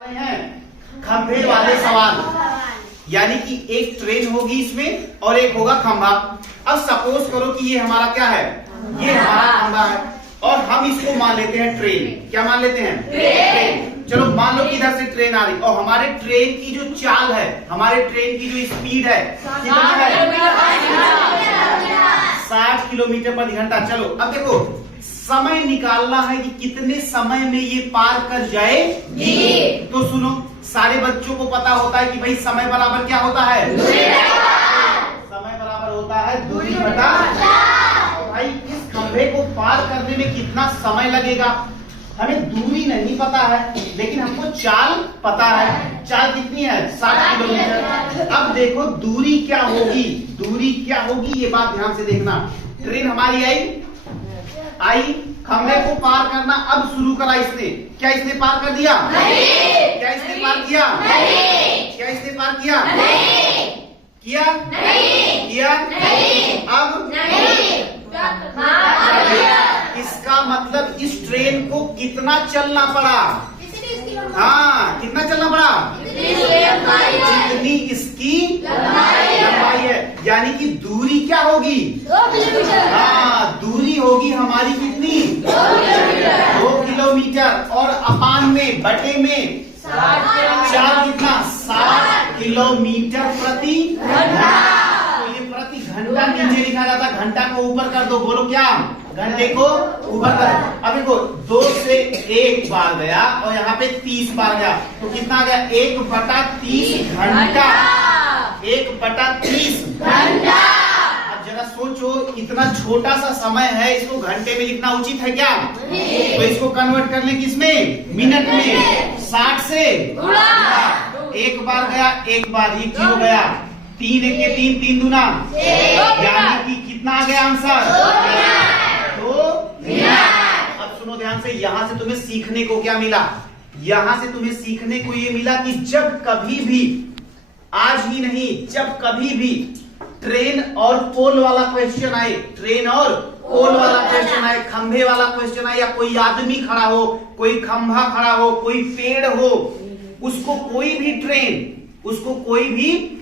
हैं खंभे वाले सवाल, यानी कि एक ट्रेन होगी इसमें और एक होगा खंभा। अब सपोज करो कि ये हमारा क्या है, ये हमारा खंभा है और हम इसको मान लेते हैं ट्रेन। क्या मान लेते हैं? ट्रेन। चलो मान लो कि इधर से ट्रेन आ रही और हमारे ट्रेन की जो चाल है, हमारे ट्रेन की जो स्पीड है कितनी है? 60 किलोमीटर प्रति घंटा। चलो अब देखो समय निकालना है कि कितने समय में ये पार कर जाएगी। तो सुनो, सारे बच्चों को पता होता है कि भाई समय बराबर क्या होता है? समय बराबर होता है दूरी बटा। भाई इस खंभे को पार करने में कितना समय लगेगा? हमें दूरी नहीं पता है लेकिन हमको चाल पता है। चाल कितनी है? 60 किलोमीटर। अब देखो दूरी क्या होगी, दूरी क्या होगी ये बात ध्यान से देखना। ट्रेन हमारी आई, खंभे को पार करना अब शुरू करा इसने। क्या इसने पार कर दिया? नहीं। क्या इसने पार किया? नहीं। क्या इसने पार किया? नहीं। किया? नहीं। किया? नहीं। अब नहीं। इसका मतलब इस ट्रेन को कितना चलना पड़ा? हाँ, कितना चलना पड़ा? जितनी इसकी लंबाई है, यानी कि दूरी क्या होगी? 2 किलोमीटर। हाँ, दूरी होगी हमारी कितनी? 2 किलोमीटर। और अपान में, बटे में चार कितना? 60 किलोमीटर प्रति घंटा। तो ये प्रति घंटा नीचे लिखा जाता, घंटा को ऊपर कर दो। बोलो क्या? घंटे को ऊपर कर। अब देखो 2 से 1 बार गया और यहाँ पे 30 बार गया तो कितना आ गया? 1/30 घंटा। 1/30 घंटा। अब जरा सोचो, इतना छोटा सा समय है, इसको घंटे में लिखना उचित है क्या? तो इसको कन्वर्ट कर ले किसमें? मिनट में। 60 से 1 बार गया, 1 बार, ये क्यों गया? 3 1 के 3, 3 दूना, यानी कि कितना आ गया आंसर? अब सुनो ध्यान से, यहां से तुम्हें सीखने को क्या मिला? यहां से तुम्हें सीखने को ये मिला कि जब कभी भी, आज ही नहीं, जब कभी भी ट्रेन और पोल वाला क्वेश्चन आए, ट्रेन और पोल वाला क्वेश्चन आए, खंभे वाला क्वेश्चन आए, या कोई आदमी खड़ा हो, कोई खंभा खड़ा हो, कोई पेड़ हो, उसको कोई भी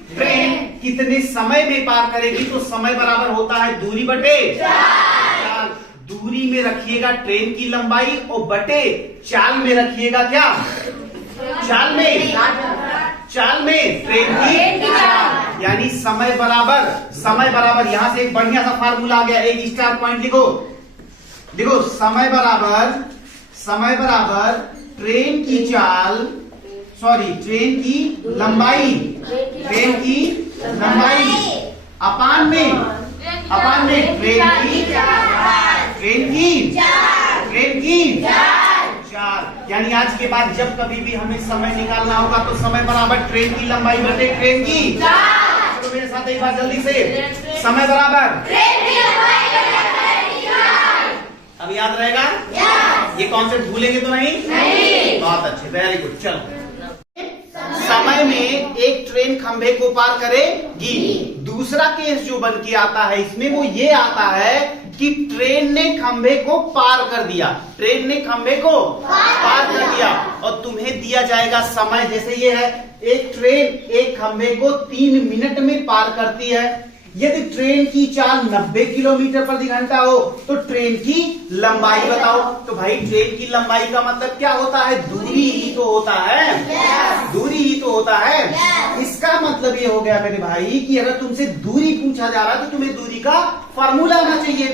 ट्रेन कितने समय में पार करेगी? तो समय बराबर होता है दूरी बटे चाल। दूरी में रखिएगा ट्रेन की लंबाई और बटे चाल में रखिएगा क्या? चाल में ट्रेन की चाल, यानी समय बराबर यहां से एक बढ़िया सा फार्मूला आ गया, एक स्टार पॉइंट लिखो। देखो समय बराबर ट्रेन की चाल, ट्रेन की लंबाई अपान में ट्रेन की चाल। यानी आज के बाद जब कभी भी हमें समय निकालना होगा तो समय बराबर ट्रेन की लंबाई बटे ट्रेन की चाल। तो मेरे साथ एक बार जल्दी से, समय बराबर ट्रेन की लंबाई बटे ट्रेन की चाल। अब याद रहेगा? ये कॉन्सेप्ट भूलेंगे तो नहीं? बहुत अच्छे, वेरी गुड। चलो, समय में एक ट्रेन खंभे को पार करेगी। दूसरा केस जो बन के आता है इसमें, वो ये आता है कि ट्रेन ने खंभे को पार कर दिया, और तुम्हें दिया जाएगा समय। जैसे ये है, एक ट्रेन एक खंभे को 3 मिनट में पार करती है। यदि ट्रेन की चाल 90 किलोमीटर प्रति घंटा हो तो ट्रेन की लंबाई बताओ। तो भाई ट्रेन की लंबाई का मतलब क्या होता है? दूरी ही तो होता है। दूरी ही तो होता है। इसका मतलब ये हो गया मेरे भाई कि अगर तुमसे दूरी पूछा जा रहा है तो तुम्हें दूरी का फार्मूला आना चाहिए।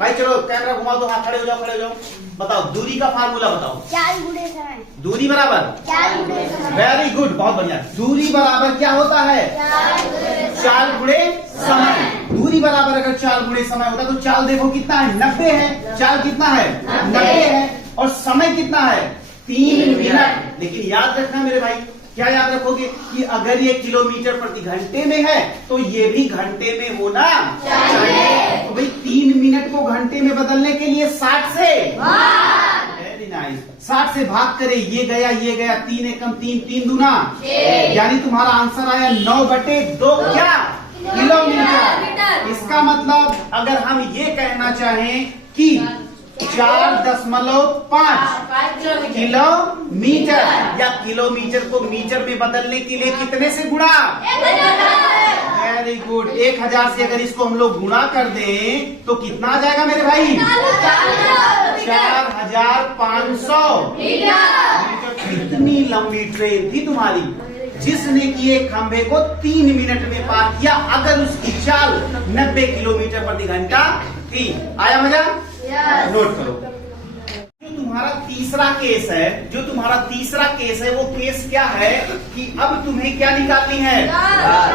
भाई चलो कैमरा घुमाओ तो, हाँ खड़े हो जाओ, बताओ दूरी का फार्मूला बताओ। 4 गुणे समय। दूरी बराबर 4 गुणे समय। वेरी गुड, बहुत बढ़िया। दूरी बराबर क्या होता है? 4 गुणे समय। दूरी बराबर अगर 4 गुणे समय होता तो चाल देखो कितना है? 90 है। चाल कितना है? 90 है। और समय कितना है? 3 मिनट। लेकिन याद रखना मेरे भाई, क्या याद रखोगे कि अगर ये किलोमीटर प्रति घंटे में है तो ये भी घंटे में होना चाहिए। तो भाई 3 मिनट को घंटे में बदलने के लिए 60 से, वेरी नाइस, 60 से भाग करे, ये गया 3 एकम 3, 3 दूना, यानी तुम्हारा आंसर आया 9/2 क्या? किलोमीटर। इसका मतलब अगर हम ये कहना चाहें कि 4.5 किलोमीटर, या किलोमीटर को मीटर में बदलने के लिए कितने से गुणा? Very good. 1000 से अगर इसको हम लोग गुणा कर दें तो कितना आ जाएगा मेरे भाई? 4500 मीटर। कितनी लंबी ट्रेन थी तुम्हारी, जिसने कि एक खंभे को 3 मिनट में पार किया, अगर उसकी चाल 90 किलोमीटर प्रति घंटा थी। आया मजा? नोट करो। जो तुम्हारा तीसरा केस है, वो केस क्या है कि अब तुम्हें क्या निकालनी है?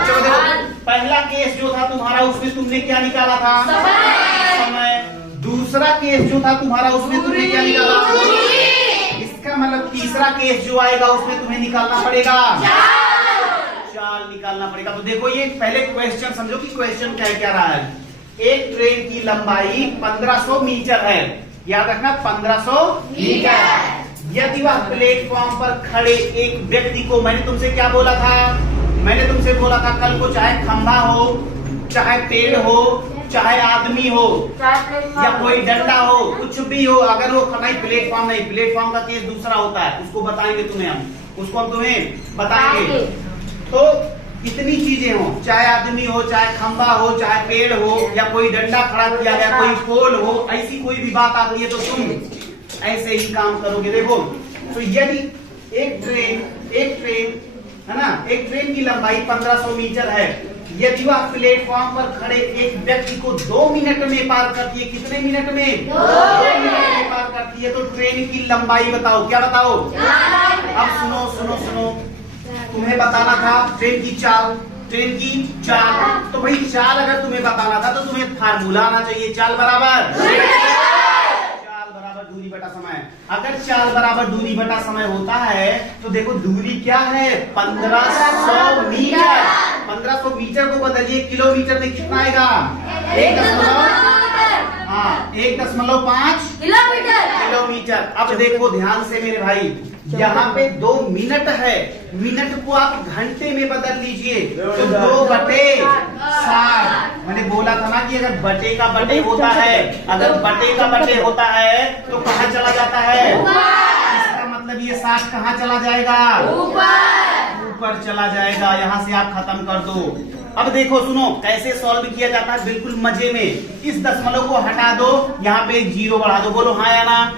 चलो देखो, पहला केस जो था तुम्हारा, उसमें तुमने क्या निकाला था? समय। दूसरा केस जो था तुम्हारा, उसमें तुमने क्या निकाला? इसका मतलब तीसरा केस जो आएगा उसमें तुम्हें निकालना पड़ेगा चाल निकालना पड़ेगा। तो देखो, ये पहले क्वेश्चन समझो कि क्वेश्चन क्या रहा है। एक ट्रेन की लंबाई 1500 मीटर है, याद रखना 1500 मीटर। यदि वह प्लेटफॉर्म पर खड़े एक व्यक्ति को, मैंने तुमसे क्या बोला था? मैंने तुमसे बोला था कल को, चाहे खंभा हो, चाहे पेड़ हो, चाहे आदमी हो, या कोई डंडा हो, कुछ भी हो, अगर वो नहीं प्लेटफॉर्म का केस दूसरा होता है, उसको बताएंगे उसको हम तुम्हें बताएंगे। तो इतनी चीजें हो, चाहे आदमी हो, चाहे खंभा हो, चाहे पेड़ हो, या कोई डंडा खड़ा किया गया, कोई पोल हो, ऐसी कोई भी बात आती है तो तुम ऐसे ही काम करोगे। देखो, तो यदि एक ट्रेन है ना, एक ट्रेन की लंबाई 1500 मीटर है, यदि वह प्लेटफॉर्म पर खड़े एक व्यक्ति को 2 मिनट में पार करती है, कितने मिनट में? 2 मिनट में पार करती है, तो ट्रेन की लंबाई बताओ। क्या बताओ? अब सुनो, तुम्हें बताना था ट्रेन की चाल। तो भाई, चाल अगर तुम्हें बताना था तो तुम्हें फार्मूला आना चाहिए। चाल बराबर दूरी बटा समय। अगर चाल बराबर दूरी बटा समय होता है तो देखो, दूरी क्या है? 1500 मीटर। 1500 मीटर को बदलिए किलोमीटर में, कितना आएगा? 1.5 किलोमीटर। अब देखो ध्यान से मेरे भाई, यहाँ पे 2 मिनट है, मिनट को आप घंटे में बदल लीजिए तो 2/60। मैंने बोला था ना कि अगर बटे का बटे होता है, तो कहाँ चला जाता है? इसका मतलब ये 60 कहाँ चला जाएगा? ऊपर चला जाएगा। यहाँ से आप खत्म कर दो। अब देखो, सुनो कैसे सॉल्व किया जाता है, बिल्कुल मजे में। इस दशमलव को हटा दो, यहाँ पे एक 0 बढ़ा दो। बोलो हाँ या ना?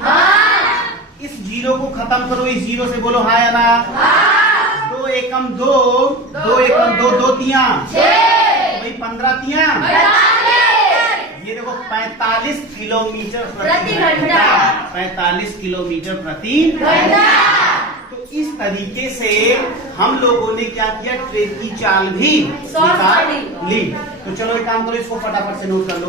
इस 0 को खत्म करो, इस 0 से बोलो हाँ या ना? 2 एकम 2, 2 एकम 2, 2 तिया 6, 15 तिया। ये देखो 45 किलोमीटर प्रति घंटा। 45 किलोमीटर प्रति घंटा। तो इस तरीके से हम लोगों ने क्या किया? ट्रेन की चाल भी निकाल ली। तो चलो एक काम करो, इसको फटाफट से नोट कर लो।